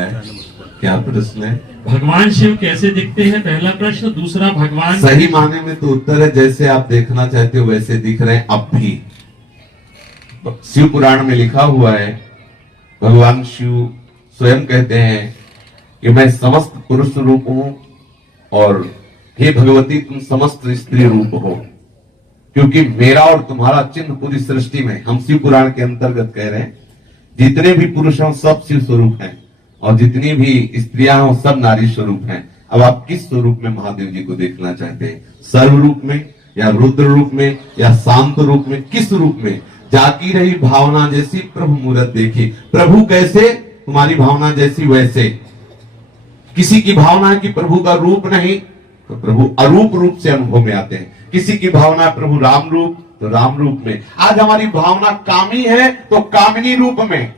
है। क्या प्रश्न है? भगवान शिव कैसे दिखते हैं, पहला प्रश्न। दूसरा, भगवान सही माने में तो उत्तर है जैसे आप देखना चाहते हो वैसे दिख रहे हैं अब भी। शिव पुराण में लिखा हुआ है, भगवान शिव स्वयं कहते हैं कि मैं समस्त पुरुष रूप हूं और हे भगवती तुम समस्त स्त्री रूप हो, क्योंकि मेरा और तुम्हारा चिन्ह पूरी सृष्टि में, हम शिव पुराण के अंतर्गत कह रहे हैं, जितने भी पुरुष हैं सब शिव स्वरूप हैं और जितनी भी स्त्रियां हो सब नारी स्वरूप हैं। अब आप किस स्वरूप में महादेव जी को देखना चाहते हैं? सर्व रूप में या रुद्र रूप में या शांत रूप में? किस रूप में? जाती रही भावना जैसी प्रभु मूरत देखी। प्रभु कैसे? तुम्हारी भावना जैसी वैसे। किसी की भावना है कि प्रभु का रूप नहीं, तो प्रभु अरूप रूप से अनुभव में आते हैं। किसी की भावना है प्रभु राम रूप, तो राम रूप में। आज हमारी भावना कामी है तो कामिनी रूप में।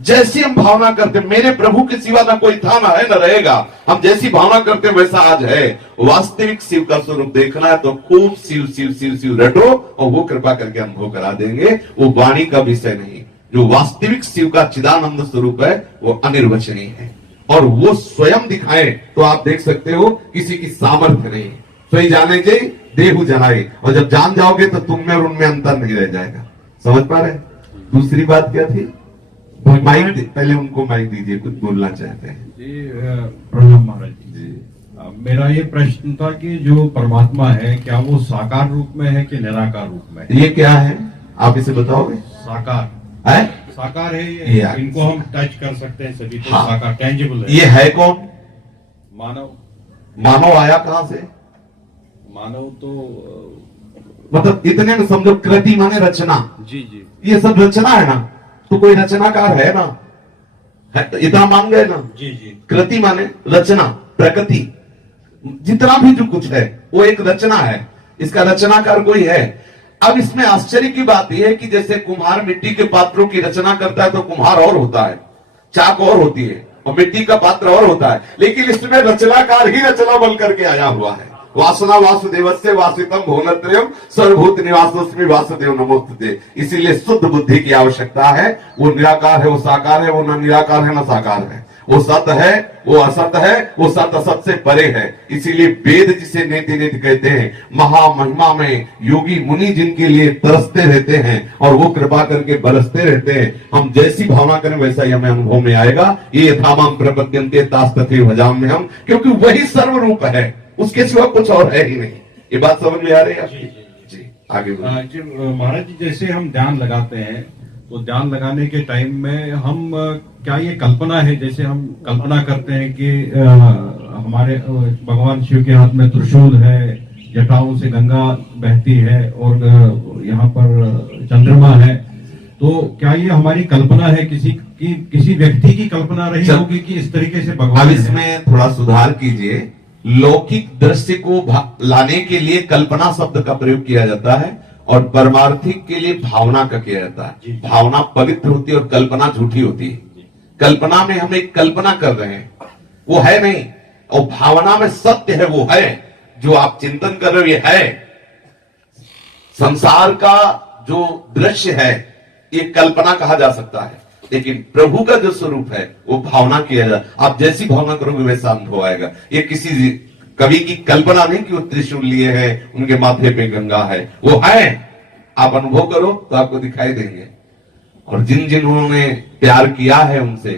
जैसी हम भावना करते, मेरे प्रभु के सिवा ना कोई था, ना है, ना रहेगा, हम जैसी भावना करते वैसा आज है। वास्तविक शिव का स्वरूप देखना है तो खूब शिव शिव शिव शिव रटो और वो कृपा करके अनुभव करा देंगे। वो वाणी का विषय नहीं, जो वास्तविक शिव का चिदानंद स्वरूप है वो अनिर्वचनीय है और वो स्वयं दिखाए तो आप देख सकते हो किसी की सामर्थ्य नहीं। स्वयं जाने जे देहु जनाए, और जब जान जाओगे तो तुम में और उनमें अंतर नहीं रह जाएगा। समझ पा रहे? दूसरी बात क्या थी? माइक पहले उनको माइक दीजिए, कुछ बोलना चाहते हैं जी। प्रणाम महाराज जी। मेरा ये प्रश्न था कि जो परमात्मा है क्या वो साकार रूप में है कि निराकार रूप में? ये क्या है आप इसे बताओगे? साकार है? साकार है ये, इनको हम टच कर सकते हैं सभी, तो हाँ। साकार टेंजिबल है। ये है कौन? मानव। मानव आया कहां से? मानव तो मतलब इतने में समझो, कृति माने रचना। जी जी। ये सब रचना है ना, तो कोई रचनाकार है ना, है तो इतना मान गए ना। जी जी। कृति माने रचना, प्रकृति, जितना भी जो कुछ है वो एक रचना है। इसका रचनाकार कोई है। अब इसमें आश्चर्य की बात यह है कि जैसे कुम्हार मिट्टी के पात्रों की रचना करता है तो कुम्हार और होता है, चाक और होती है और मिट्टी का पात्र और होता है, लेकिन इसमें रचनाकार ही रचना बन करके आया हुआ है। वासना वासुदेवस्य वासितम भुवनत्रयम् सर्वभूत निवासोऽस्मि वासुदेव नमोस्तुते। इसीलिए शुद्ध बुद्धि की आवश्यकता है। वो निराकार है, वो साकार है, वो न निराकार है न साकार है, वो सत है, वो असत है, वो सत असत से परे है। इसीलिए वेद जिसे नेति नेति कहते हैं, महामहिमा में योगी मुनि जिनके लिए तरसते रहते हैं और वो कृपा करके बरसते रहते हैं। हम जैसी भावना करें वैसा ही हमें अनुभव में आएगा। ये यथामाम प्रपद्यन्ते तास्तथे भजाम्य हम, क्योंकि वही सर्वरूप है, उसके सिवा कुछ और है ही नहीं। ये बात समझ में आ रही है आपकी? जी आगे जी महाराज जी, जैसे हम ध्यान लगाते हैं तो ध्यान लगाने के टाइम में हम क्या ये कल्पना है, जैसे हम कल्पना करते हैं कि हमारे भगवान शिव के हाथ में त्रिशूल है, जटाओं से गंगा बहती है और यहाँ पर चंद्रमा है, तो क्या ये हमारी कल्पना है, किसी व्यक्ति की कल्पना रही होगी कि इस तरीके से भगवान? अब इसमें थोड़ा सुधार कीजिए। लौकिक दृश्य को लाने के लिए कल्पना शब्द का प्रयोग किया जाता है और परमार्थिक के लिए भावना का किया जाता है। भावना पवित्र होती है और कल्पना झूठी होती है। कल्पना में हम एक कल्पना कर रहे हैं, वो है नहीं, और भावना में सत्य है, वो है जो आप चिंतन कर रहे हो, ये है। संसार का जो दृश्य है ये कल्पना कहा जा सकता है, लेकिन प्रभु का जो स्वरूप है वो भावना किया जाए। आप जैसी भावना करोगे वैसा अनुभव आएगा। ये किसी कवि की कल्पना नहीं कि वो त्रिशूल लिए हैं, उनके माथे पे गंगा है, वो है। आप अनुभव करो तो आपको दिखाई देंगे। और जिन्होंने प्यार किया है उनसे,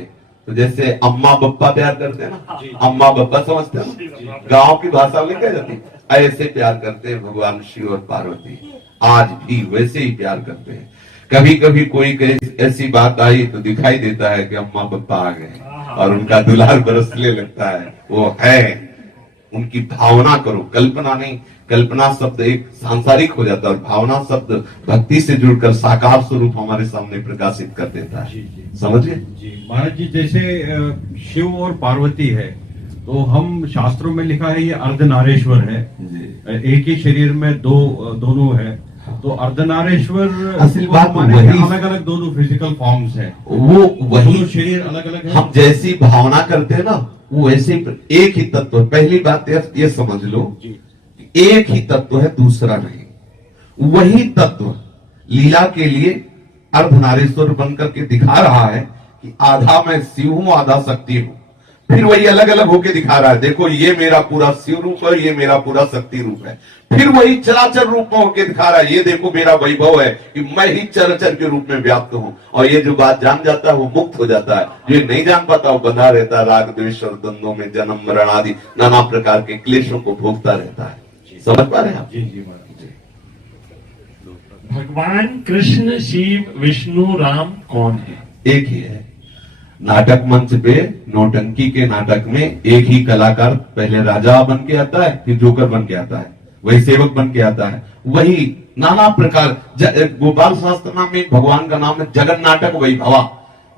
तो जैसे अम्मा बप्पा प्यार करते हैं ना, अम्मा बप्पा समझते हैं ना, गांव की भाषा में क्या जाती है, ऐसे प्यार करते हैं भगवान शिव और पार्वती। आज भी वैसे ही प्यार करते हैं। कभी कभी कोई ऐसी बात आई तो दिखाई देता है कि अम्मा बप्पा आ गए और उनका दुलार बरसने लगता है। वो है, उनकी भावना करो, कल्पना नहीं। कल्पना शब्द एक सांसारिक हो जाता है और भावना शब्द भक्ति से जुड़कर साकार स्वरूप हमारे सामने प्रकाशित कर देता है। समझिए जी महाराज जी, जैसे शिव और पार्वती है तो हम शास्त्रों में लिखा है ये अर्धनारेश्वर है, एक ही शरीर में दोनों है, तो अर्धनारेश्वर असल बात वही, अलग अलग दोनों फिजिकल फॉर्म्स है, वो वही शरीर अलग अलग है। हम जैसी भावना करते हैं ना वो वैसे एक ही तत्व है। पहली बात ये समझ लो, एक ही तत्व है, दूसरा नहीं। वही तत्व लीला के लिए अर्धनारेश्वर बनकर के दिखा रहा है कि आधा मैं शिव हूं, आधा शक्ति हूं। फिर वही अलग अलग होके दिखा रहा है, देखो ये मेरा पूरा शिव रूप है, ये मेरा पूरा शक्ति रूप है। फिर वही चराचर रूप में होके दिखा रहा है, ये देखो मेरा वैभव है कि मैं ही चराचर के रूप में व्याप्त हूं। और ये जो बात जान जाता है वो मुक्त हो जाता है, जो ये नहीं जान पाता वो बंधा रहता है, राग द्वेष और द्वंद्वों में जन्म मरण आदि नाना प्रकार के क्लेशों को भोगता रहता है। समझ पा रहे हैं आप? जी जी महाराज। भगवान कृष्ण, शिव, विष्णु, राम कौन है? एक ही है। नाटक मंच पे नौटंकी के नाटक में एक ही कलाकार पहले राजा बन के आता है, फिर जोकर बन के आता है, वही सेवक बन के आता है, वही नाना प्रकार। गोपाल शास्त्र नाम में एक भगवान का नाम है जगन्नाटक वही भवा।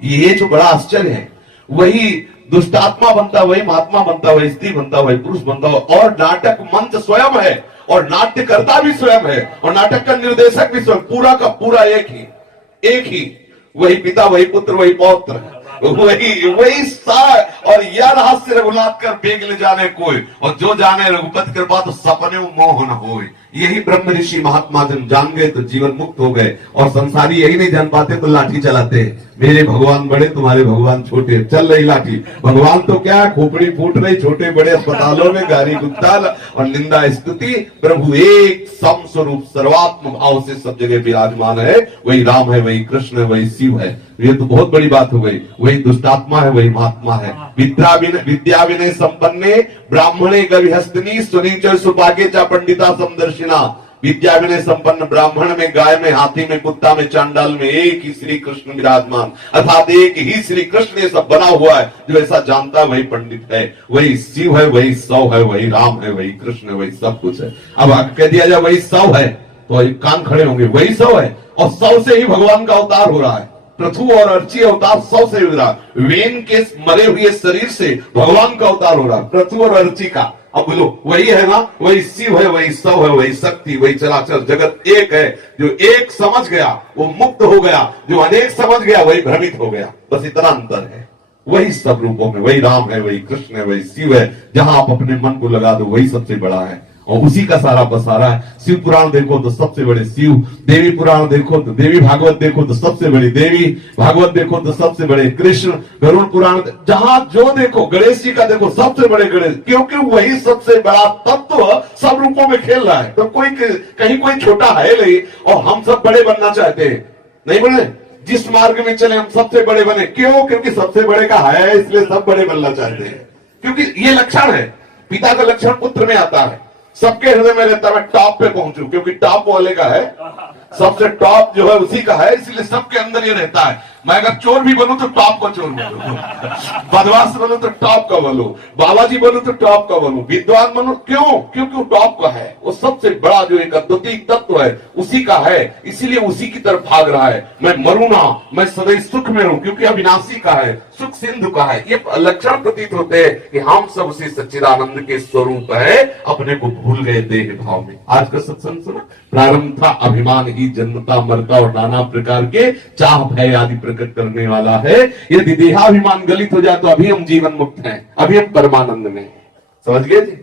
ये जो बड़ा आश्चर्य है, वही दुष्टात्मा बनता, वही महात्मा बनता, वही स्त्री बनता, वही पुरुष बनता, और नाटक मंच स्वयं है, और नाट्यकर्ता भी स्वयं है, और नाटक का निर्देशक भी स्वयं, पूरा का पूरा एक ही वही पिता, वही पुत्र, वही पौत्र, वही सार। और यह रहस्य रघुनाथ कर बेग ले जाने कोई, और जो जाने रघुपति कृपा तो सपने मोह न होए। यही ब्रह्म ऋषि महात्मा जन जान गए तो जीवन मुक्त हो गए, और संसारी यही नहीं जान पाते तो लाठी चलाते, मेरे भगवान बड़े तुम्हारे भगवान छोटे, चल रही लाठी। भगवान तो क्या, खोपड़ी फूट रही, छोटे बड़े अस्पतालों में गारी गुत्ताल और निंदा स्तुति। प्रभु एक सम स्वरूप सर्वात्म भाव से सब जगह विराजमान है, वही राम है, वही कृष्ण है, वही शिव है। ये तो बहुत बड़ी बात हो गई। वही दुष्टात्मा है, वही महात्मा है। विद्या विनय संपन्ने ब्राह्मणे गविहस्तनी सुनीच सुपाके चा पंडिता समदर्शिना। विद्या विनय संपन्न ब्राह्मण में, गाय में, हाथी में, कुत्ता में, चांडाल में एक ही श्री कृष्ण विराजमान, अर्थात एक ही श्री कृष्ण ये सब बना हुआ है। जो ऐसा जानता है वही पंडित है, वही शिव है, वही सौ है, वही राम है, वही कृष्ण है, वही सब कुछ है। अब कह दिया जाए वही सौ है तो एक कान खड़े होंगे, वही सौ है, और सौ से ही भगवान का अवतार हो रहा है। पृथु और अर्ची अवतार सौ से हो रहा है, वेन के मरे हुए शरीर से भगवान का अवतार हो रहा है, पृथु और अर्ची का। अब बोलो वही है ना, वही शिव है, वही सौ है, वही शक्ति, वही चराचर जगत एक है। जो एक समझ गया वो मुक्त हो गया, जो अनेक समझ गया वही भ्रमित हो गया। बस इतना अंतर है। वही सब रूपों में वही राम है, वही कृष्ण है, वही शिव है। जहां आप अपने मन को लगा दो वही सबसे बड़ा है, और उसी का सारा बसारा है। शिव पुराण देखो तो सबसे बड़े शिव, देवी पुराण देखो तो देवी, भागवत देखो तो सबसे बड़ी देवी, भागवत देखो तो सबसे बड़े कृष्ण, गरुड़ पुराण जहां जो देखो, गणेश जी का देखो सबसे बड़े गणेश, क्योंकि वही सबसे बड़ा तत्व सब रूपों में खेल रहा है। तो कोई कहीं कोई छोटा है नहीं, और हम सब बड़े बनना चाहते हैं, नहीं बने। जिस मार्ग में चले हम सबसे बड़े बने, क्यों? क्योंकि सबसे बड़े का है, इसलिए सब बड़े बनना चाहते हैं। क्योंकि ये लक्षण है, पिता का लक्षण पुत्र में आता है। सबके हृदय में रहता है मैं टॉप पे पहुंचूं, क्योंकि टॉप वाले का है, सबसे टॉप जो है उसी का है, इसलिए सबके अंदर ये रहता है। मैं अगर चोर भी बनूं तो टॉप का चोर बनूं, बदमाश बनूं तो टॉप का बनूं, बालाजी बनूं तो टॉप का बनूं, विद्वान बनूं, क्यों? क्योंकि वो टॉप का है। वो सबसे बड़ा जो एक अद्वितीय तत्व है उसी का है, इसीलिए उसी की तरफ भाग रहा है। मैं मरूं ना, मैं सदैव सुख में रहूं, क्योंकि अविनाशी का है, सुख सिंधु का है। ये लक्षण प्रतीत होते हैं कि हम सब उसी सच्चिदानंद के स्वरूप है, अपने को भूल गए देह भाव में। आज का सत्संग सुना, प्रारंभ था अभिमान ही जन्मता मरता और नाना प्रकार के चाह भय आदि प्रकट करने वाला है। यदि देहाभिमान गलित हो जाए तो अभी हम जीवन मुक्त हैं, अभी हम परमानंद में। समझ गए जी?